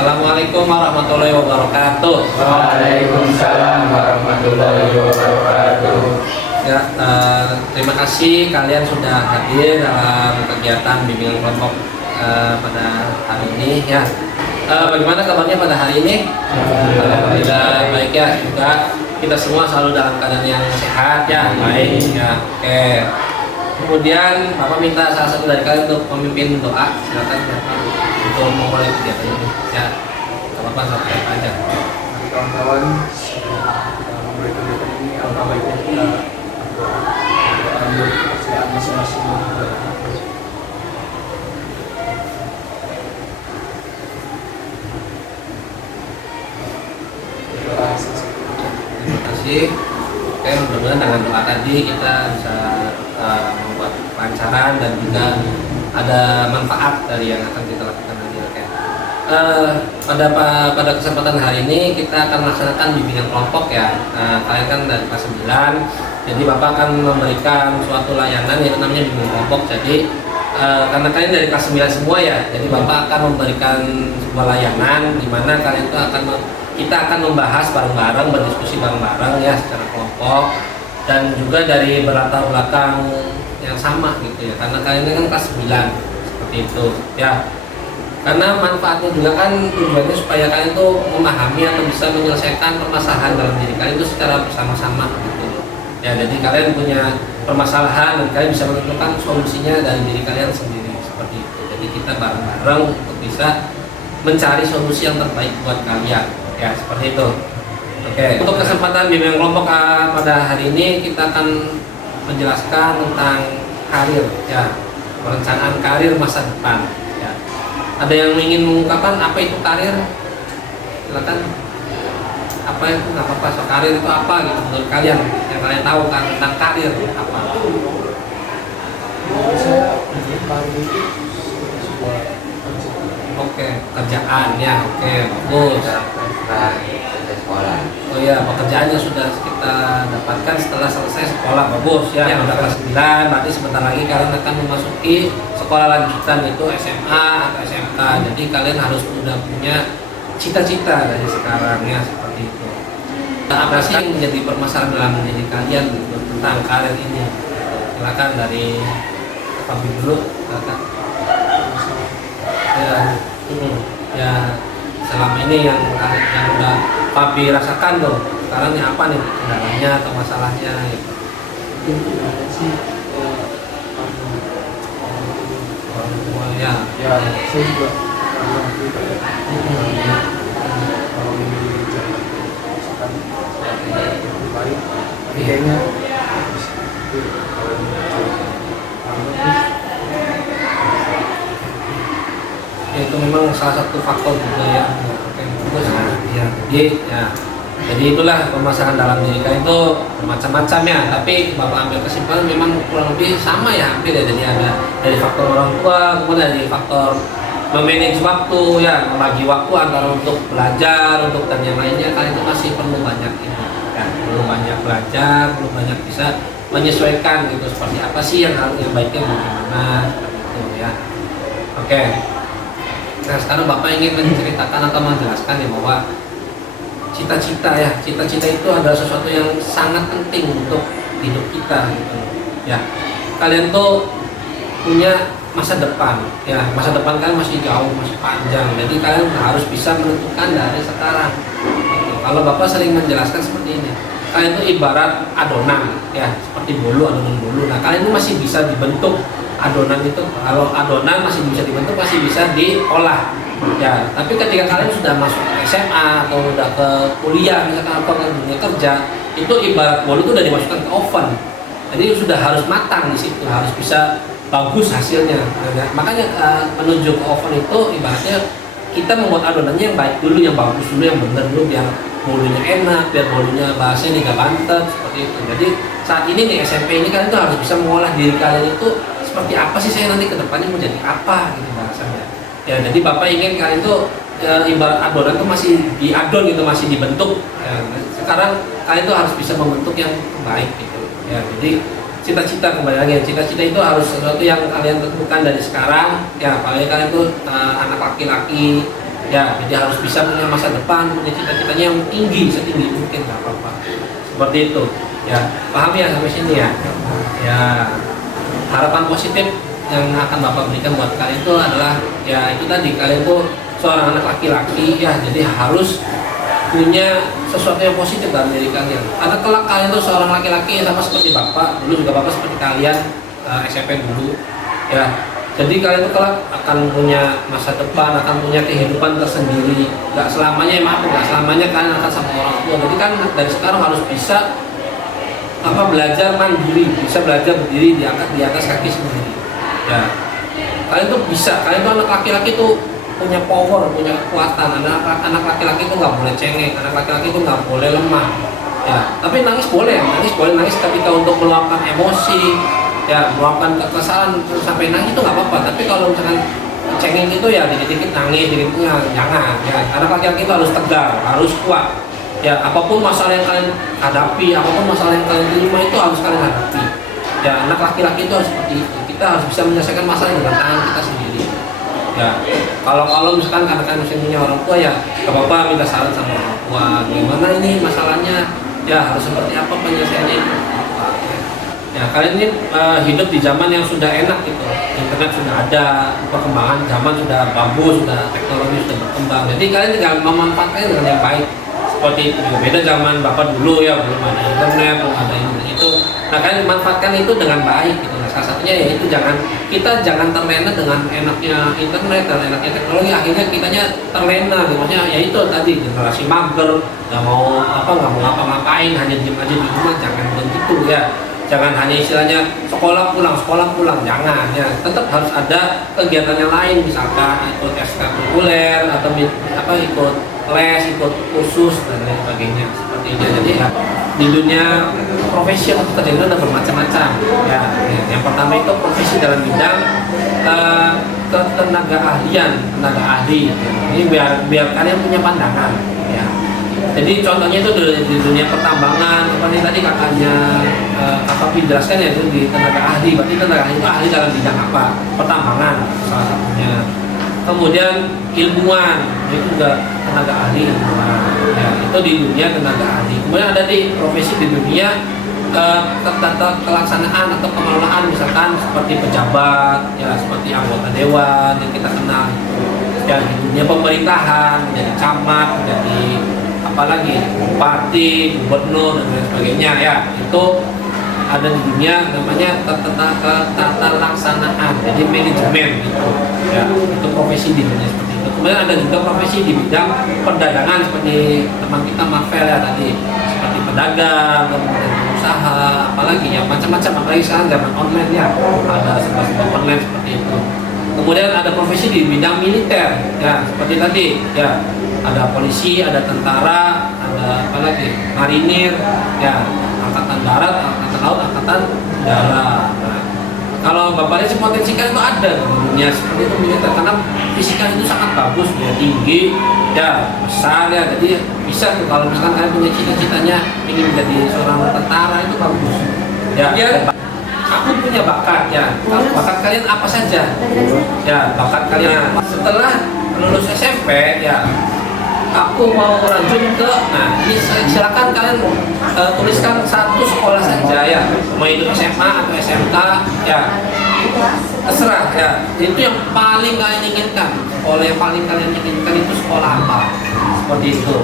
Assalamualaikum warahmatullahi wabarakatuh. Waalaikumsalam warahmatullahi wabarakatuh. Ya, terima kasih kalian sudah hadir dalam kegiatan bimbingan kelompok pada hari ini ya. Bagaimana kabarnya pada hari ini? Alhamdulillah baik ya. Juga kita semua selalu dalam keadaan yang sehat ya. Baik ya. Oke. Kemudian Bapak minta salah satu dari kalian untuk memimpin doa. Silakan Bapak untuk memulai kegiatan ini. Ya, Bapak sampai aja. Kawan-kawan, kita memulai kegiatan ini, alangkah baiknya kita berdoa ambil kepercayaan masing-masing. Terima kasih. Oke, mudah-mudahan dengan doa tadi kita bisa membuat kelancaran dan juga ada manfaat dari yang akan kita lakukan nanti. Oke. Pada kesempatan hari ini kita akan melaksanakan bimbingan kelompok ya. Kalian kan dari kelas 9, jadi Bapak akan memberikan suatu layanan yang namanya bimbingan kelompok. Jadi karena kalian dari kelas 9 semua ya, jadi Bapak akan memberikan sebuah layanan di mana kalian itu kita akan membahas bareng-bareng, berdiskusi bareng-bareng ya secara kelompok, dan juga dari berlatar belakang yang sama gitu ya, karena kalian ini kan kelas 9 seperti itu ya. Karena manfaatnya juga kan tujuannya supaya kalian tuh memahami atau bisa menyelesaikan permasalahan dalam diri kalian itu secara bersama-sama gitu ya. Jadi kalian punya permasalahan dan kalian bisa menentukan solusinya dari diri kalian sendiri seperti itu. Jadi kita bareng-bareng untuk bisa mencari solusi yang terbaik buat kalian ya, seperti itu. Oke, untuk kesempatan bimbingan kelompok pada hari ini kita akan menjelaskan tentang karir ya, perencanaan karir masa depan ya. Ada yang ingin mengungkapkan apa itu karir? Silakan. Apa itu? Nggak apa-apa. So, karir itu apa gitu menurut kalian? Yang kalian tahu kan tentang karir apa? Oke, kerjaan ya. Oke, bagus. Oh iya, pekerjaannya sudah kita dapatkan setelah selesai sekolah, bagus ya. Yang udah kelas 9, berarti sebentar lagi kalian akan memasuki sekolah lanjutan, itu SMA atau SMK. Jadi kalian harus sudah punya cita-cita dari sekarang ya, seperti itu. Apa sih yang menjadi permasalahan dalam diri kalian gitu, tentang karir ini? Silakan dari Pak Bibi dulu, silakan. Ya, selama ini yang udah Papi rasakan tuh, sekarang ini apa nih kendalanya atau masalahnya gitu. Orang tua ya. Ya, saya juga kalau ini jadi misalkan lebih baik, tapi kayaknya Itu memang salah satu faktor juga ya. Ya, jadi itulah permasalahan dalam diri kalian itu bermacam-macam ya. Tapi Bapak ambil kesimpulan memang kurang lebih sama ya, hampir ya. Jadi ada dari faktor orang tua, kemudian dari faktor memanage waktu ya, membagi waktu antara untuk belajar, untuk dan yang lainnya. Kalian itu masih perlu banyak ini ya, perlu banyak belajar, perlu banyak bisa menyesuaikan gitu, seperti apa sih yang baiknya bagaimana itu ya. Oke. Nah, sekarang Bapak ingin menceritakan atau menjelaskan ya bahwa cita-cita ya, cita-cita itu adalah sesuatu yang sangat penting untuk hidup kita gitu ya. Kalian tuh punya masa depan ya, masa depan kalian masih jauh, masih panjang, jadi kalian harus bisa menentukan dari sekarang gitu. Kalau Bapak sering menjelaskan seperti ini, kalian tuh ibarat adonan ya, seperti adonan bolu. Nah, kalian tuh masih bisa dibentuk adonan itu. Kalau adonan masih bisa dibentuk, masih bisa diolah ya. Tapi ketika kalian sudah masuk ke SMA atau udah ke kuliah misalkan atau ke dunia kerja, itu ibarat bolu itu udah dimasukkan ke oven, jadi sudah harus matang di situ, harus bisa bagus hasilnya ya. Makanya menuju ke oven itu ibaratnya kita membuat adonannya yang baik dulu, yang bagus dulu, yang benar dulu, biar bolunya enak, biar bolunya bahasanya nggak bantet seperti itu. Jadi saat ini nih SMP ini kalian tuh harus bisa mengolah diri kalian itu seperti apa sih, saya nanti kedepannya mau jadi apa gitu bahasanya ya. Jadi Bapak ingin kalian tuh ibarat adonan tuh masih diadon gitu, masih dibentuk ya. Sekarang kalian tuh harus bisa membentuk yang terbaik gitu ya. Jadi cita-cita, kembali lagi, cita-cita itu harus sesuatu yang kalian tentukan dari sekarang ya. Apalagi kalian tuh anak laki-laki Ya, jadi harus bisa punya masa depan, punya cita-citanya yang tinggi, setinggi mungkin, nggak apa-apa. Seperti itu. Ya, paham ya sampai sini ya. Ya, harapan positif yang akan Bapak berikan buat kalian itu adalah ya itu tadi, kalian tuh seorang anak laki-laki ya, jadi harus punya sesuatu yang positif dalam diri kalian. Karena kelak kalian tuh seorang laki-laki yang sama seperti Bapak, dulu juga Bapak seperti kalian SMP dulu ya. Jadi kalian tuh kelak akan punya masa depan, akan punya kehidupan tersendiri. Gak selamanya, gak selamanya kalian akan sama orang tua. Jadi kan dari sekarang harus bisa belajar mandiri, bisa belajar berdiri di atas kaki sendiri. Ya, kalian tuh bisa, kalian tuh anak laki-laki tuh punya power, punya kekuatan. Anak laki-laki tuh nggak boleh cengeng, anak laki-laki tuh nggak boleh lemah. Ya, tapi nangis boleh nangis ketika untuk meluapkan emosi, ya meluapkan kekesalan sampai nangis itu nggak apa-apa. Tapi kalau misalkan cengeng itu ya dikit-dikit nangis, dikit-dikit jangan. Ya, anak laki-laki itu harus tegar, harus kuat. Ya, apapun masalah yang kalian hadapi, apapun masalah yang kalian terima itu harus kalian hadapi. Ya, anak laki-laki itu harus seperti itu. Kita harus bisa menyelesaikan masalah dengan tangan kita sendiri. Ya, kalau misalkan karena kalian masih punya orang tua ya, gak apa-apa minta saran sama orang tua. Gimana ini masalahnya? Ya, harus seperti apa penyelesaiannya itu? Ya, kalian ini hidup di zaman yang sudah enak gitu. Internet sudah ada, perkembangan zaman sudah bagus, sudah teknologi sudah berkembang. Jadi kalian tinggal memanfaatkannya dengan yang baik. Seperti itu, beda zaman Bapak dulu ya, belum ada internet, belum ada ini itu. Nah, kalian manfaatkan itu dengan baik gitu. Nah, salah satunya yaitu kita jangan terlena dengan enaknya internet dan enaknya teknologi, akhirnya kitanya terlena gitu. Maksudnya yaitu tadi generasi mager, nggak mau ngapa-ngapain, hanya diem aja di rumah. Jangan begitu ya. Jangan hanya istilahnya sekolah pulang, jangan ya. Tetap harus ada kegiatan yang lain, misalkan ikut ekstrakurikuler atau ikut les, ikut kursus dan lain sebagainya seperti itu. Jadi ya, di dunia profesi atau pekerjaan itu ada bermacam-macam ya. Yang pertama itu profesi dalam bidang tenaga ahli. Ini biar kalian punya pandangan ya. Jadi contohnya itu di dunia pertambangan, seperti tadi kakaknya kakak jelaskan ya, itu di tenaga ahli. Berarti tenaga ahli itu ahli dalam bidang apa? Pertambangan salah satunya. Kemudian ilmuwan, itu juga tenaga ahli ilmuwan. Ya, itu di dunia tenaga ahli. Kemudian ada di profesi di dunia kelaksanaan atau pengelolaan, misalkan seperti pejabat, ya seperti anggota dewan yang kita kenal. Ya, di dunia pemerintahan, menjadi camat, menjadi apalagi bupati, gubernur dan lain sebagainya ya. Itu ada di dunia namanya tata laksanaan, jadi manajemen gitu ya. Itu profesi di dunia seperti itu. Kemudian ada juga profesi di bidang perdagangan seperti teman kita Marvel ya tadi, seperti pedagang, kemudian pengusaha, apalagi ya macam-macam. Apalagi sekarang zaman online ya, ada serba-serba online seperti itu. Kemudian ada profesi di bidang militer ya, seperti tadi ya, ada polisi, ada tentara, ada apalagi marinir ya, angkatan darat, angkatan laut, angkatan udara. Nah, kalau Bapak lihat sih potensi kan itu ada di dunia seperti itu militer, karena fisika itu sangat bagus ya, tinggi ya, besar ya. Jadi bisa tuh kalau misalkan kalian punya cita-citanya ingin menjadi seorang tentara, itu bagus ya. Aku punya bakat ya. Bakat kalian apa saja? Ya, bakat kalian. Setelah lulus SMP ya, aku mau lanjut ke, nah ini silakan kalian tuliskan satu sekolah saja ya, mau itu SMA atau SMK ya, terserah ya. Itu yang paling kalian inginkan, sekolah yang paling kalian inginkan itu sekolah apa, seperti itu.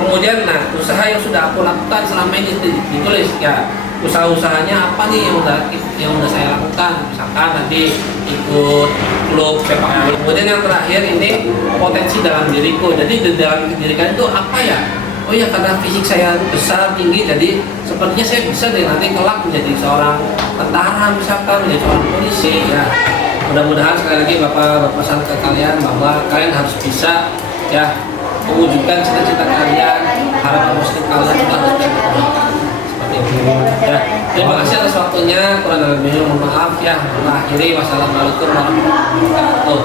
Kemudian nah, usaha yang sudah aku lakukan selama ini ditulis ya, usaha-usahanya apa nih yang udah saya lakukan, misalkan nanti ikut klub sepak bola. Kemudian yang terakhir ini potensi dalam diriku, jadi di dalam diri kalian itu apa ya? Oh ya, karena fisik saya besar tinggi, jadi sepertinya saya bisa deh nanti kelak menjadi seorang tentara, misalkan menjadi seorang polisi ya. Mudah-mudahan sekali lagi Bapak berpesan ke kalian bahwa kalian harus bisa ya mewujudkan cita-cita kalian, harapan positif kalian itu harus dilakukan. Ya, terima kasih atas waktunya. Kurang lebihnya mohon maaf ya. Akhiri, wassalamualaikum warahmatullahi wabarakatuh.